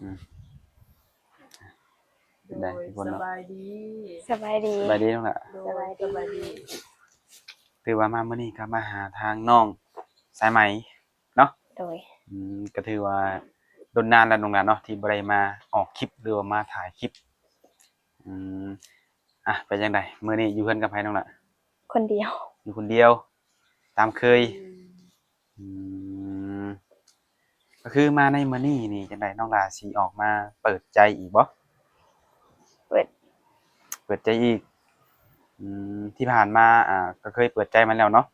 อืมเป็นโดไดยทุกคน ส เนาะ บายดี สบายดี สบายดีน้องล่ะ โด ส ย บายดี สบายดี ถือว่ามามื้อนี้ก็มาหาทางน้องสายไหมเนาะ โดย ก็ถือว่าโดนนานแล้วน้องล่ะเนาะที่บ่ได้มาออกคลิปหรือว่ามาถ่ายคลิปอืมเป็นจังไดมื้อนี้อยู่เฮือนกับไผน้องล่ะ คนเดียว อยู่คนเดียว ตามเคยอืมก็คือมาในมื้อนี้นี่จังไดน้องล่ะสิออกมาเปิดใจอีกบ่ เปิด เปิดใจอีกที่ผ่านมาก็เคยเปิดใจมาแล้วเนาะ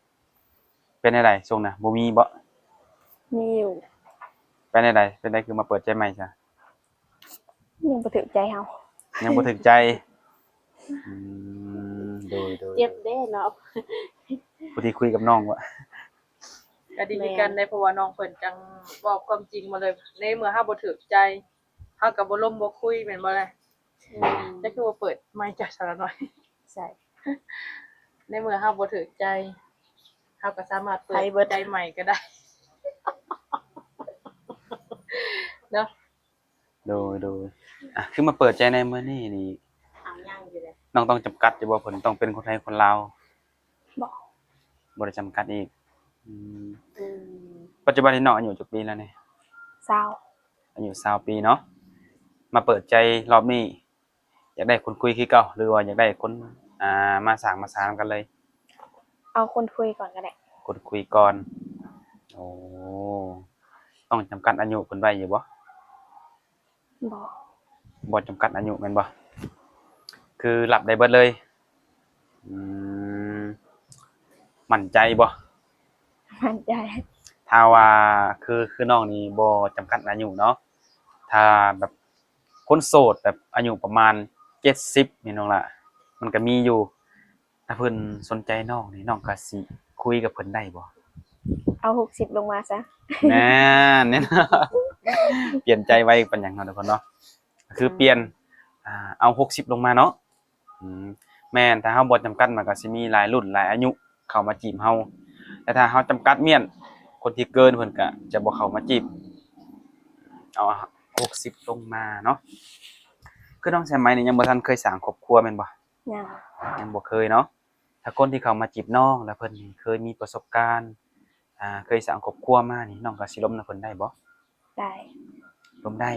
เป็นจั่งใดช่วงน่ะบ่มีบ่ มีอยู่ เป็นจั่งใดเป็นจั่งใดคือมาเปิดใจใหม่ซะ ยังบ่ถึกใจเฮา ยังบ่ถึกใจอืโดย เจ็บเด้เนาะ ผู้ที่คุยกับน้องว่า ก็ดีคือกันได้เพราะว่าน้องเพิ่นจังบอกความจริงมาเลยในเมื่อเฮาบ่ถูกใจเฮาก็บ่ล้มบ่คุยแม่นบ่ล่ะแต่คือว่าเปิดไมค์จักซะละหน่อย ใช่ ในเมื่อเฮาบ่ถูกใจเฮาก็สามารถเปิดใจใหม่ก็ได้ เนาะ โดยคือมาเปิดใจในมื้อนี้นี่น้องต้องจำกัดอยู่บ่เพิ่นต้องเป็นคนไทยคนลาว บ่ บ่ได้จำกัดอีกปัจจุบันนี้น้องอายุจักปีแล้วนี่ เศร้า อายุ20ปีเนาะมาเปิดใจรอบนี้อยากได้คนคุยคือเก่าหรือว่าอยากได้คนมาสร้างมาสานกันเลย เอาคนคุยก่อนก็ได้ คนคุยก่อนโอ้ต้องจำกัดอายุเพิ่นไว้อยู่บ่ บ่ บ่จำกัดอายุแม่นบ่คือรับได้เบิดเลยอืมมั่นใจบ่ มั่นใจ ถ้าว่าคือน้องนี่บ่จำกัดอายุเนาะถ้าแบบคนโสดแบบอายุประมาณ70นี่น้องล่ะมันก็มีอยู่ถ้าเพิ่นสนใจน้องนี่น้องก็สิคุยกับเพิ่นได้บ่ เอา60ลงมาซะ แน่แน่นอนเปลี่ยนใจไวปานหยังเนาะทุกคนเนาะคือเปลี่ยนเอา60ลงมาเนาะแม่นถ้าเฮาบ่จำกัดมันก็สิมีหลายรุ่นหลายอายุเข้ามาจีบเฮาแต่ถ้าเฮาจำกัดเมียนคนที่เกินเพิ่นก็จะบ่เข้ามาจีบเอา60ลงมาเนาะคือน้องสายไหมนี่ยังบ่ทันเคยสร้างครอบครัวแม่นบ่ ยัง ยังบ่เคยเนาะถ้าคนที่เข้ามาจีบน้องแล้วเพิ่นนี่เคยมีประสบการณ์เคยสร้างครอบครัวมานี่น้องก็สิล้มนำเพิ่นได้บ่ ได้ ล้มได้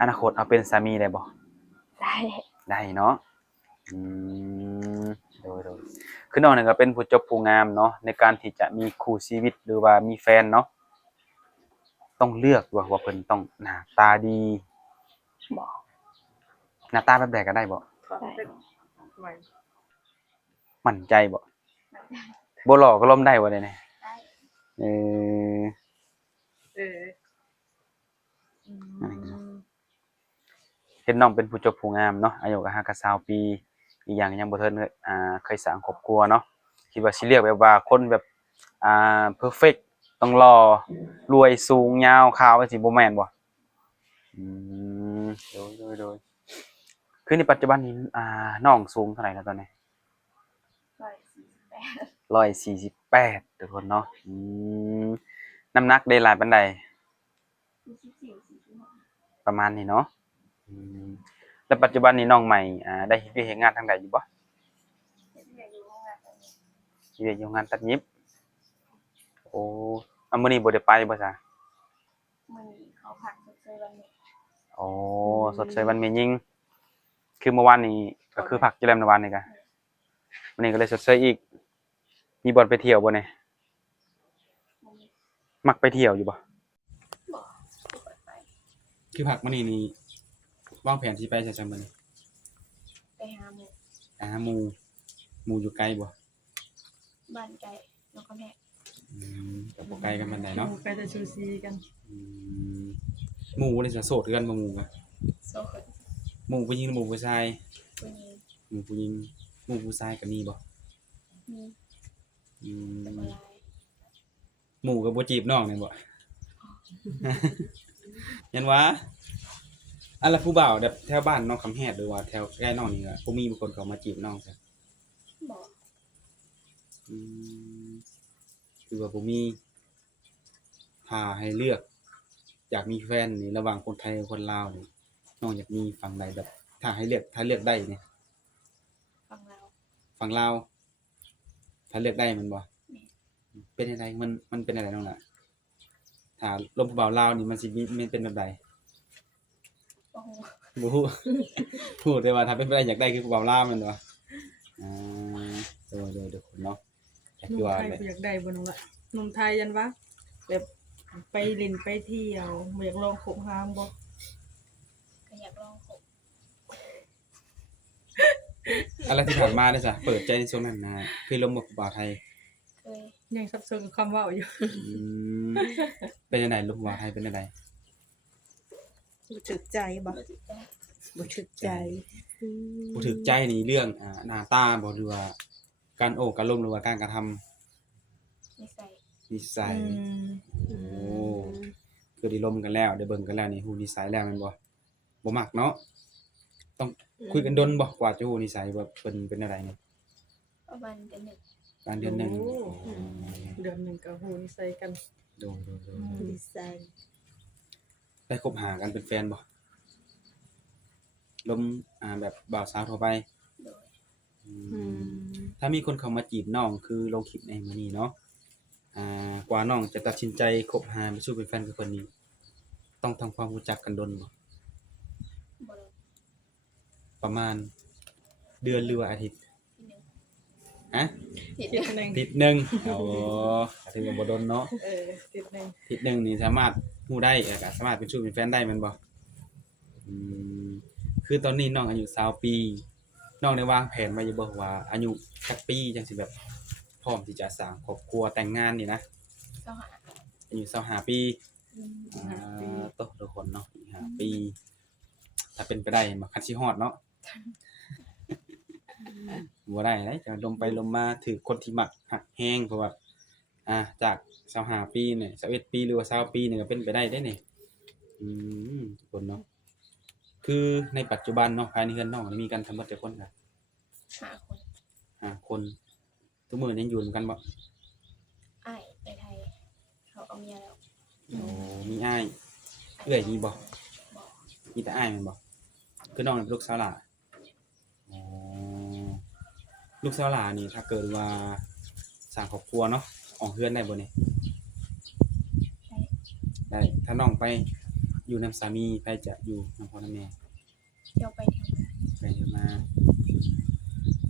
อนาคตเอาเป็นสามีได้บ่ ได้ ได้เนาะอืมโดยคือน้องนี่ก็เป็นผู้จบผู้งามเนาะในการที่จะมีคู่ชีวิตหรือว่ามีแฟนเนาะต้องเลือกว่าเพิ่นต้องหน้าตาดี บ่ หน้าตาแบบใดก็ได้บ่ ได้ ใหม่ มั่นใจบ่บ่หล่อก็ล้มได้บ่ได้แน่ ได้ เออ เอออืม เห็นน้องเป็นผู้จบผู้งามเนาะอายุก็5ก็20ปีอีกอย่างยังบ่ทันเคยสร้างครอบครัวเนาะคิดว่าสิเลือกแบบว่าคนแบบเพอร์เฟกต์ต้องหล่อรวยสูงยาวขาวจังซี่บ่แม่นบ่อืมโดยคือในปัจจุบันนี้น้องสูงเท่าไหร่แล้วตอนนี้148ทุกคนเนาะน้ำหนักได้หลายปานใดประมาณนี้เนาะแล้วปัจจุบันนี้น้องใหม่ได้เฮ็ดเวียกเฮ็ดงานทางใดอยู่บ่เฮ็ดเวียกอยู่งานตัดเย็บโอ้มื้อนี้บ่ได้ไปบ่ซะ มื้อนี้เขาพักชดเชยวันนี้ โอ้สดเชยวันแม่ยิงคือเมื่อวานนี้ก็คือพักอยู่แล้วเมื่อวานนี้ก็วันนี้ก็เลยสดเชยอีกมีบ่อนไปเที่ยวบ่แหน่มักไปเที่ยวอยู่บ่ บ่ค่อยไป คือพักมื้อนี้นี่วางแผนสิไปไสจังมื้อนี้ ไปหาหมู่ ไปหาหมู่อยู่ไกลบ่ บ้านไกลนกกระแพก ก็บ่ไกลกันปานใด เนาะ เนาะ ไปแต่ซูซีกัน หมู่นี่จะโสดคือกันบ่หมู่ก็ โซคน หมู่ผู้หญิงหรือหมู่ผู้ชาย ผู้หญิง หมู่ผู้หญิงหมู่ผู้ชายก็มีบ่ มี อื แต่ ม บ่หลาย หมู่ก็บ่จีบน้องนี่บ่ ยันว่าแล้วผู้บ่าวแบบแถวบ้านน้องคำแฮดหรือว่าแถวใกล้น้องนี่ก็บ่มีบุคคลเข้ามาจีบน้องซะ บ่ อืมคือว่าบ่มีถ้าให้เลือก อยากมีแฟนนี่ระหว่างคนไทยกับคนลาวนี่น้องอยากมีฝั่งใดแบบถ้าให้เลือกได้นี่ ฟังเรา ฝั่งลาวถ้าเลือกได้มันบ่เป็นจังไดมันเป็นอะไรน้องล่ะถ้าลมผู้บ่าวลาวนี่มันสิมีมันเป็นแบบใด โอ้โห บ่ฮู้ พูดได้ว่าถ้าเป็นไปได้อยากได้คือผู้บ่าวลาวแม่นบ่อ่าโดยทุกคนเนาะแต่ ห คื นุ่ อ ม ว่า ไทยบ่อยากได้บ่น้องละหนุ่มไทยยันวะแบบไปเล่นไปเที่ยวบ่อยากลองคบหาบ่ ก็อยากลองคบ อะไรที่ผ่านมาเด้อจ้ะเปิดใจในช่วงนั้นนะคือลมกับผู้บ่าวไทย เคย ยังสับสนกับคำเว้าอยู่ อืมเป็นจังไดลมผู้บ่าวไทยเป็นจังได บ่ถึกใจบ่ รู้สึกได้ บ่ถึกใจ บ่ถูกใจนี่เรื่องหน้าตาบ่หรือว่าการโอ้การล้มหรือว่าการกระทำ นิสัย นิสัย อื โอ้ ม คือได้ลมกันแล้วได้เบิ่งกันแล้วนี่ฮู้นิสัยแล้วแม่นบ่บ่มักเนาะต้องคุยกันดนบ่กว่าจะฮู้นิสัยว่าเพิ่นเป็นอะไรนี่ ประมาณเดือนหนึ่ง การเดือนหนึง โอ้ เดือนหนึงก็ฮู้นิสัยกัน โดย ดีไซน์ ได้คบหากันเป็นแฟนบ่ลมแบบบ่าวสาวทั่วไป โดย อื อื ม ม ถ้ามีคนเข้ามาจีบน้องคือลงคลิปในมื้อนี้เนาะกว่าน้องจะตัดสินใจคบหาไปสู่เป็นแฟนกับคนนี้ ต้องทำความรู้จักกันดนบ่ บริ ประมาณเดือนหรือว่าอาทิตย์ ที่หนึ่ง ฮะ ที่ห ทิ นึ่ ศ ง หนึง อาทิตย์หนึงโอ้ถือว่าบ่ดนเนาะ ทิศหนึง อาทิตย์หนึงนี่สามารถฮู้ได้ก็สามารถเป็นชู้เป็นแฟนได้แม่นบ่อืมคือตอนนี้น้องอายุ20ปีน้องได้วางแผนไว้อยู่บ่ว่าอายุจักปีจังสิแบบพร้อมที่จะสร้างครอบครัวแต่งงานนี่นะ เจ้าหา อายุ25ปี อืม โตทุกคนเนาะอีก5ปี ถ้าเป็นไปได้บ่คันสิฮอดเนาะ บ่ได้เด้จะลมไปลมมาถือคนที่มักหักแฮงเพราะว่าจาก25ปีเนี่ย21ปีหรือว่า20ปีนี่ก็เป็นไปได้เด้นี่ทุกคนเนาะคือในปัจจุบันเนาะภายในเรือนน้องนี่มีกันทั้งหมดจักคนครับ 5 คน5คนทุกมื้อนี้ยังอยู่นำกันบ่ อ้ายไปไทย เขาเอาเมียแล้ว โอ้มีอ้ายเอื้อยมีบ่ บอก มีแต่อ้ายแม่นบ่คือน้องเป็นลูกสาวหลาอ๋อลูกสาวหลานี่ถ้าเกิดว่าสร้างครอบครัวเนาะออกเรือนได้บ่นี่ ได้ ได้ถ้าน้องไปอยู่นำสามีไปจะอยู่นำพ่อนำแม่ เที่ยวไปเที่ยวมา ไปเที่ยวมา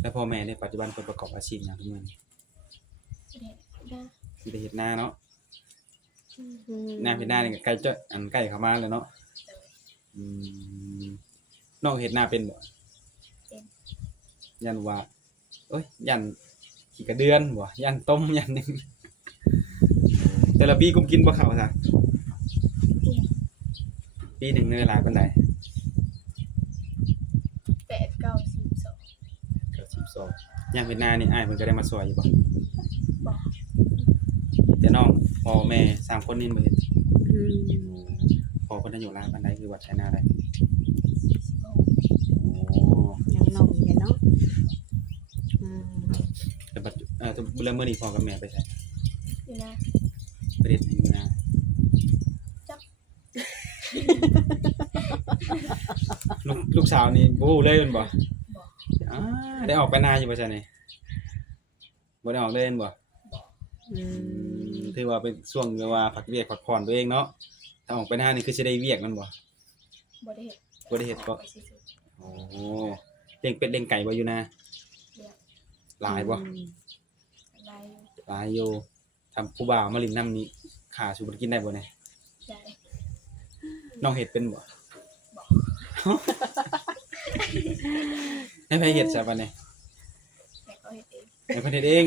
แล้วพ่อแม่ในปัจจุบันเพิ่นประกอบอาชีพหยังทุกมื้อนี้ ประเทศหน้าสิไปเฮ็ดนาเนาะ อืม นาเฮ็ดนานี่ก็ใกล้จะใกล้เข้ามาแล้วเนาะ โดย อืมน้องเฮ็ดนาเป็นบ่ เป็น ยันว่าโอ้ยยันขี้กระเดือนบ่ยันต้มยันหยังแต่ละปีกุมกินบ่เข้าซะปีหนึงได้หลายปานใด 8 9 92ยามเฮ็ดนานี่อ้ายเพิ่นก็ได้มาช่วยอยู่บ่ 12บอก แต่น้องพ่อแม่สามคนนี่บ่เฮ็ด อืม พ่อเพิ่นอายุหลายปานใดคือว่าใช้นาได้ 46 โอ้ ยังหนุ่มอยู่เนาะอืม แต่ปัจจุเริ่มมื้อนี้พ่อกับแม่ไปไส อยู่นะ ไปเฮ็ดให้นา จับ ลูกสาวนี่บ่ฮู้เลยแม่นบ่ บอก อ่าได้ออกไปนาอยู่บ่ซั่นนี่บ่ได้ออกเลยแม่นบ่ บอก อืม ถือว่าเป็นช่วงเวลาพักเวียกพักผ่อนตัวเองเนาะถ้าออกไปนานี่คือสิได้เวียกแม่นบ่ บ่ได้เฮ็ด บ่ได้เฮ็ดบ่ ไปสิสุด โอ้เลี้ยงเป็ดเลี้ยงไก่บ่อยู่นา เรียก หลายบ่ ลาย หลายอยู่ทำผู้บ่าวมาลินน้ำนี่ขาสู่บ่กินได้บ่เนี่ย ใหญ่ น้องเฮ็ดเป็นบ่ บอก ให้ไผเฮ็ดซะบัดนี้ แม่ก็เฮ็ดเอง ให้เพิ่นเฮ็ดเอง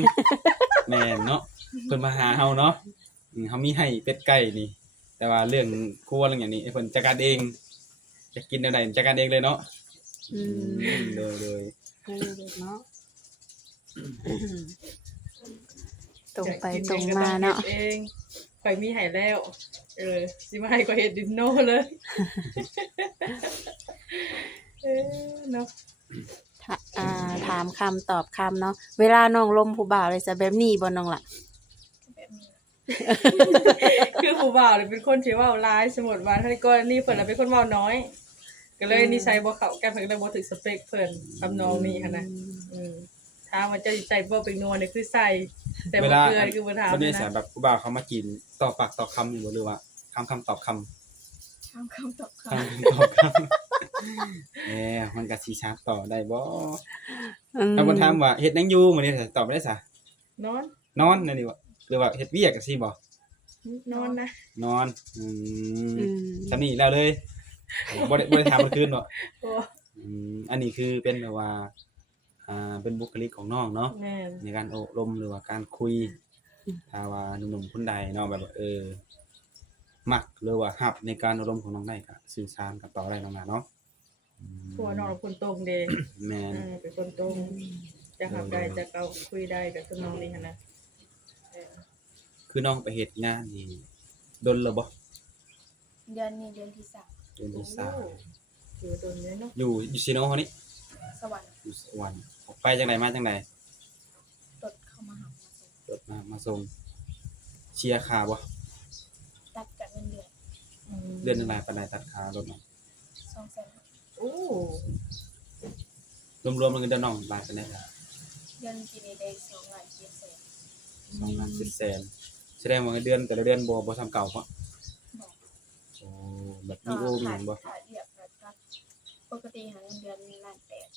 แม่นเนาะเพิ่นมาหาเฮาเนาะเฮามีให้เป็ดไก่นี่ แต่ว่าเรื่องครัวเรื่องหยังนี่ให้เพิ่นจัดการเองจะกินแนวใดจัดการเองเลยเนาะ อืม เลย เออเนาะตรงไปตรงมาเนาะ เองข่อยมีให้แล้ว สิมาให้ข่อยเฮ็ดดินโนเลย เนาะ ถามคำตอบคำเนาะเวลาน้องลมผู้บ่าวเลยจะแบบนี้บ่น้องล่ะ แบบนี้ คือผู้บ่าวนี่เป็นคนที่เว้าหลายสมมุติว่าถ้าในกรณีเพิ่นน่ะเป็นคนเว้าน้อย ก็เลยนิสัยบ่เข้ากันเพิ่นก็เลยบ่ถึกสเปคเพิ่นทำนองนี้หันน่ะถ้ามันจะใส่บ่เป็นนัวนี่คือใส่แต่บ่เกลือนี่คือบ่ถาม มันได้ นะ สายแบบผู้บ่าวเขามากินต่อปากต่อคำอยู่บ่หรือว่าคำตอบคำ คำตอบค คำตอบคำมันก็สิชัดต่อได้บ่ถ้าบ่ถามว่าเฮ็ดหยังอยู่มื้อนี้ตอบบ่ได้ซะ นอน นอนนั่นนี่บ่หรือว่าเฮ็ดเวียกจังซี่บ่ นอนนะ นอนซำนี้แล้วเลยบ่ได้ถามเมื่อคืนเนาะ โอ้ อันนี้คือเป็นแบบว่าเป็นบุคลิกของน้องเนาะ แม่น ในการอบรมหรือว่าการคุยถ้าว่าหนุ่มๆคนใดเนาะแบบว่ามักหรือว่ารับในการอบรมของน้องได้ก็สื่อสารกับต่อได้น้องน่ะเนาะ ผัวน้องเป็นคนตรงเด้ แม่น เป็นคนตรงจะหับได้จะเกาคุยได้กับทำนองนี้หันนะ คือน้องไปเฮ็ดงานนี่ดนแล้วบ่ ำเดือนนี้เดือนที่ เดือนที่สาม อยู่ตรงนี้เนาะ อยู่ซิโนเฮานี่ 3สวรรค์ อยู่สวรรค์ออกไปจังไดมาจังได ตดเข้ามาหามาส่ง รถมาส่งเชียร์ค่าบ่ ตัดจากเงินเดือน เดือนหนึงหลายปานใดตัดค่ารถเนาะ 200,000 โอ้ รวมๆแล้วเงินเดือนน้องหลายปานใดล่ะ เดือนที่นี้ได้2,700,000 2,700,000แสดงว่าเงินเดือนแต่ละเดือนบ่ซ้ำเก่าบ่ บอก โอ้แบบมีโอมีหยังบ่ ขาดเรียบแบบตัดปกติหาเงินเดือนล้านแปด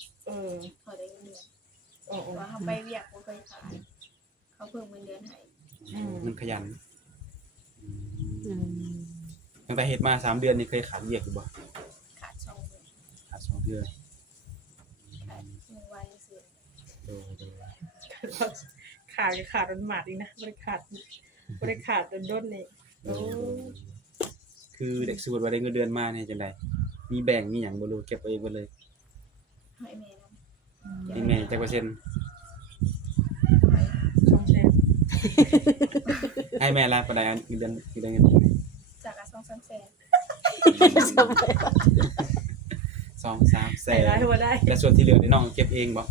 เขาได้เงินเดือน โอ้ ว่าเขาไปเวียกบ่เคยขาดเขาเพิ่มเงินเดือนให้ มันขยันตั้งแต่เฮ็ดมา3เดือนนี่เคยขาดเวียกอยู่บ่ ขาด2เดือน ขาด2เดือน ขาด1วันซื่อ โดย ขาดมันหมาดอีกนะบริขาดด้นนี่โอ้ คือเด็กสมมุติว่าได้เงินเดือนมาเนี่ยจังได๋มีแบ่งมีหยังบ่รู้เก็บเอาเองเบิดเลย ให้แม่นำ ให้แม่จักเปอร์เซ็นต์ ช่องแชร์ ให้แม่ละปานใดอันเงินเดือนคือได้เงิน จากละ2-3แสน 2-3แส ใส่ น ร้ายว่าได้ และส่วนที่เหลือนี่น้องเก็บเองบ่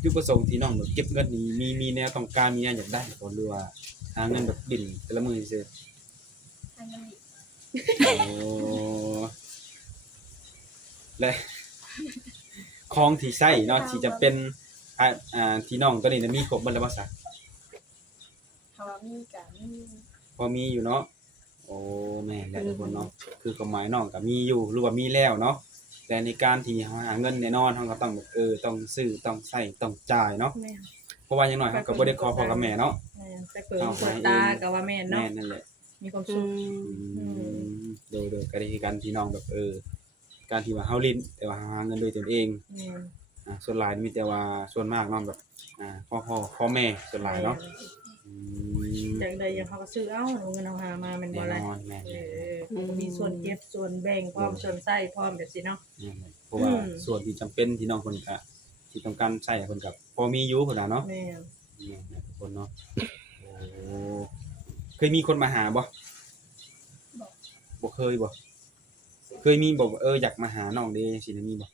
โดย จุดประสงค์ที่น้องแบบเก็บเงินนี้มีแนวต้องการมีแนวอยากได้บ่หรือว่าหาเงินแบบดิ่นแต่ละมื้อซื่อ ให้เงินอีก โอ้และของที่ใช้เนาะที่จะเป็นที่น้องตัวนี้น่ะมีครบเบิดแล้วบ่ซะ เขาว่ามีก็มี พอมีอยู่เนาะโอ้แม่นแล้วทุกคนเนาะคือความหมายน้องก็มีอยู่หรือว่ามีแล้วเนาะแต่ในการที่เฮาหาเงินแน่นอนเฮาก็ต้องแบบต้องซื้อต้องใช้ต้องจ่ายเนาะ แม่น เพราะว่าอย่างน้อยเฮาก็บ่ได้ขอพ่อกับแม่เนาะ แม่นแต่เปิดเปิดตากับว่าแม่น แม่ เนาะ นั่นแหละ มีความสุข โดยก็ได้คือกันที่น้องแบบการที่ว่าเฮาลิ้นแต่ว่าหาเงินด้วยตนเอง แม่น ส่วนหลายมีแต่ว่าส่วนมากน้องแบบพ่อแม่ส่วนหลายเนาะ จากใดยังเขาก็ซื้อเอาเงินเอาหามาแม่นบ่ แน่ ล่ะ นอนแม่น มีส่วนเก็บส่วนแบ่งพร้อมส่วนใช้พร้อมแบบสิเนาะ เพราะว่าส่วนที่จำเป็นที่น้องเพิ่นก็ที่ต้องการใช้เพิ่นก็พอมีอยู่พุ่นน่ะเนาะ แม่น เนี่ยทุกคนเนาะโอ้เคยมีคนมาหาบ่บ่เคยบ่เคยมีบอกว่าอยากมาหาน้องเด้สิได้มีบ่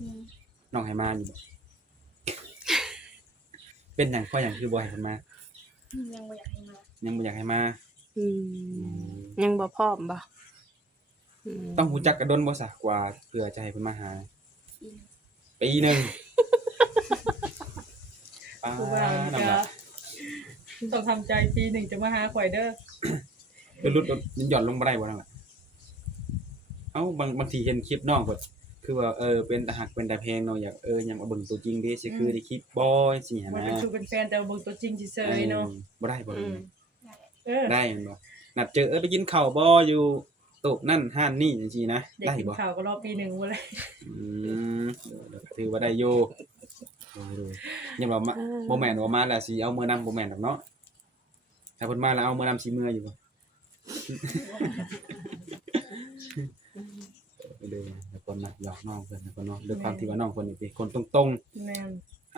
มี น้องให้มาอยู่บ่ เป็นหยังเพราะหยังคือบ่ให้เพิ่นมา ยังบ่อยากให้มา ยังบ่อยากให้มา ยังบ่พร้อมบ่ ต้องรู้จักกันดนบ่ซะกว่าเพื่อจะให้เพิ่นมาหา อีก ปีหนึง ผู้บ่าวนี่ น้อง ก็ ล่ะ ต้องทำใจปีหนึ่งจะมาหาข่อยเด้อ รุดมันหย่อนลงบ่ได้บ่นั่นล่ะเอ้าบางทีเห็นคลิปน้องก็คือว่าเป็นตาฮักเป็นตาแพงเนาะอยากยังมาเบิ่งตัวจริงเด้สิคือในคลิปบ่สิหั่น มัน นะ เป็นชูเป็นแฟนแต่ว่าเบิ่งตัวจริงเฉยๆเนาะ บ่ได้บ่ได้ ได้ ได้แม่นบ่นัดเจอไปกินข้าวบ่อยู่โต๊ะนั่นห้านนี่จังซี่นะ เด็ก ได้ กิน บ่ ข้าวก็รอปีหนึ่งหมดเลย อืมถือว่าได้อยู่ดูยังว่าบ่แม่นว่ามาแล้วสิเอามือนำบ่แม่นดอกเนาะถ้าเพิ่นมาแล้วเอามือนำสิเมื่ออยู่บ่ไปเลยแล้วคนมักหยอกน้องเพิ่นแล้วก็เนาะด้วยความที่ว่าน้องเพิ่นนี่เป็นคนตรง แม่น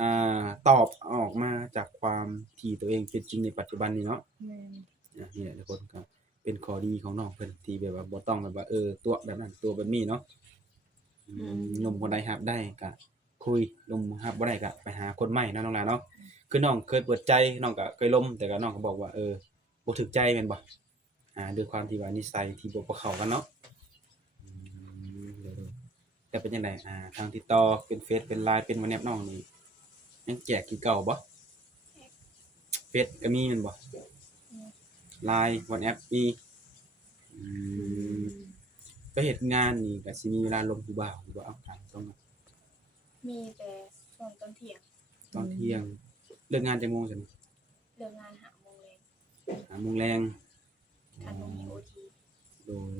ๆตอบออกมาจากความที่ตัวเองเป็นจริงในปัจจุบันนี้เนาะ แม่น นี่แหละทุกคนก็เป็นข้อดีของน้องเพิ่นที่แบบว่าบ่ต้องแบบว่าตัวแบบนั้นตัวแบบนี้เนาะหนุ่มคนใดรับได้ก็คุยหนุ่มรับบ่ได้ก็ไปหาคนใหม่เนาะน้องหลานเนาะ คือน้องเคยเปิดใจน้องก็เคยล้มแต่ก็น้องก็บอกว่าบ่ถูกใจแม่นบ่ด้วยความที่ว่านิสัยที่บ่เข้ากันเนาะอืมเดี๋ยวๆแต่เป็นจังไดทางติดต่อเป็นเฟซเป็น LINE เป็น WhatsApp น้องนี่ยังแจกคือเก่าบ่เฟซก็มีแม่นบ่ LINE WhatsApp มีอืมไปเฮ็ดงานนี่ก็สิมีเวลาลงผู้บ่าวหรือว่าเอาถามตรงนั้น มีแต่ช่วงตอนเที่ยง ตอนเที่ยงเลิกงานจักโมงซั่น เลิกงาน5 โมงแลง 5 โมงแลง คันบ่มี OT โดย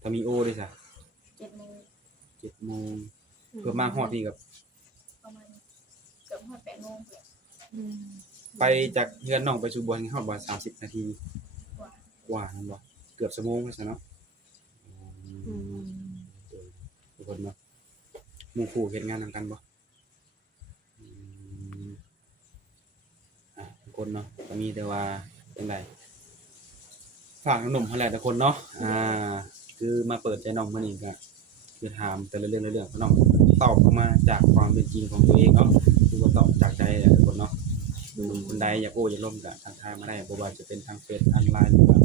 ถ้ามีโอด้วยจ้ะ 7 โมง 7 โมงเพื่อมาฮอดนี่ก็ ประมาณเกือบฮอด8 โมงพุ่นแหละ อืม ไปจากเฮือนน้องไปสู่บ่อนฮอดบ่30 นาที กว่า กว่านั่นบ่เกือบชั่วโมงว่าซั่นเนาะ อืม ทุกคนเนาะหมู่คู่เฮ็ดงานนำกันบ่อืมทุกคนเนาะก็มีแต่ว่าจังไดฝากหนุ่มๆหั่นแหละทุกคนเนาะคือมาเปิดใจน้องมื้อนี้ก็คือถามแต่ละเรื่องของน้องตอบออกมาจากความเป็นจริงของตัวเองเนาะคือว่าตอบจากใจแหละทุกคนเนาะหนุ่มคนใดอยากโอ้อยากร่วมก็ทักทายมาได้บ่ว่าจะเป็นทางเฟซทาง LINE หรือว่า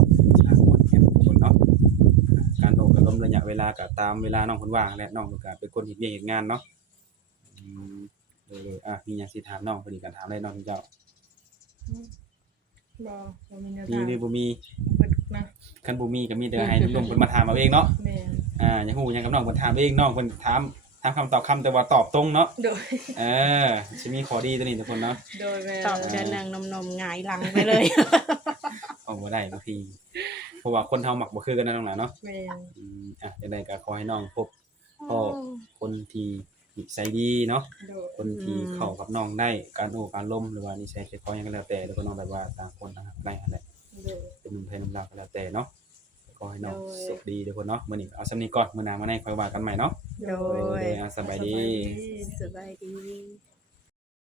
ทาง WhatsApp ทุกคนเนาะการโอบระดมระยะเวลาก็ตามเวลาน้องเพิ่นว่างและน้องก็เป็นคนเฮ็ดเวียกเฮ็ดงานเนาะอืมมีหยังสิถามน้องเพิ่นอีกก็ถามได้น้องเจ้า บ่มีแนว มี ทาง หรือบ่มี เบิดนะ คันบ่มีก็มีแต่ให้หนุ่มๆเพิ่นมาถามเอาเองเนาะ แม่น อยากฮู้หยังกับน้องเพิ่นถามเองน้องเพิ่นถามคำตอบคำแต่ว่าตอบตรงเนาะ โดย สิมีข้อดีตัวนี้ทุกคนเนาะ โดยแม่น ตอบเดินนางนมๆหงายหลังไปเลย เอาบ่ได้บางทีเพราะว่าคนเฮามักบ่คือกันนะน้องหลานเนาะ แม่น จังไดก็ขอให้น้องพบพ่อคนที่นิสัยดีเนาะ โดย คนที่เข้ากับน้องได้การโอ้การล้มหรือว่านิสัยใจคอหยังก็แล้วแต่แล้วก็น้องแบบว่าต่างคนต่างได้นั่นแหละ โดย เป็นหนุ่มไทยหนุ่มลาวก็แล้วแต่เนาะขอให้น้อง โดย สุขดีทุกคนเนาะมื้อนี้เอาสำนี้ก่อนมื้อหน้ามาในค่อยว่ากันใหม่เนาะ โดย สบายดี สบายดี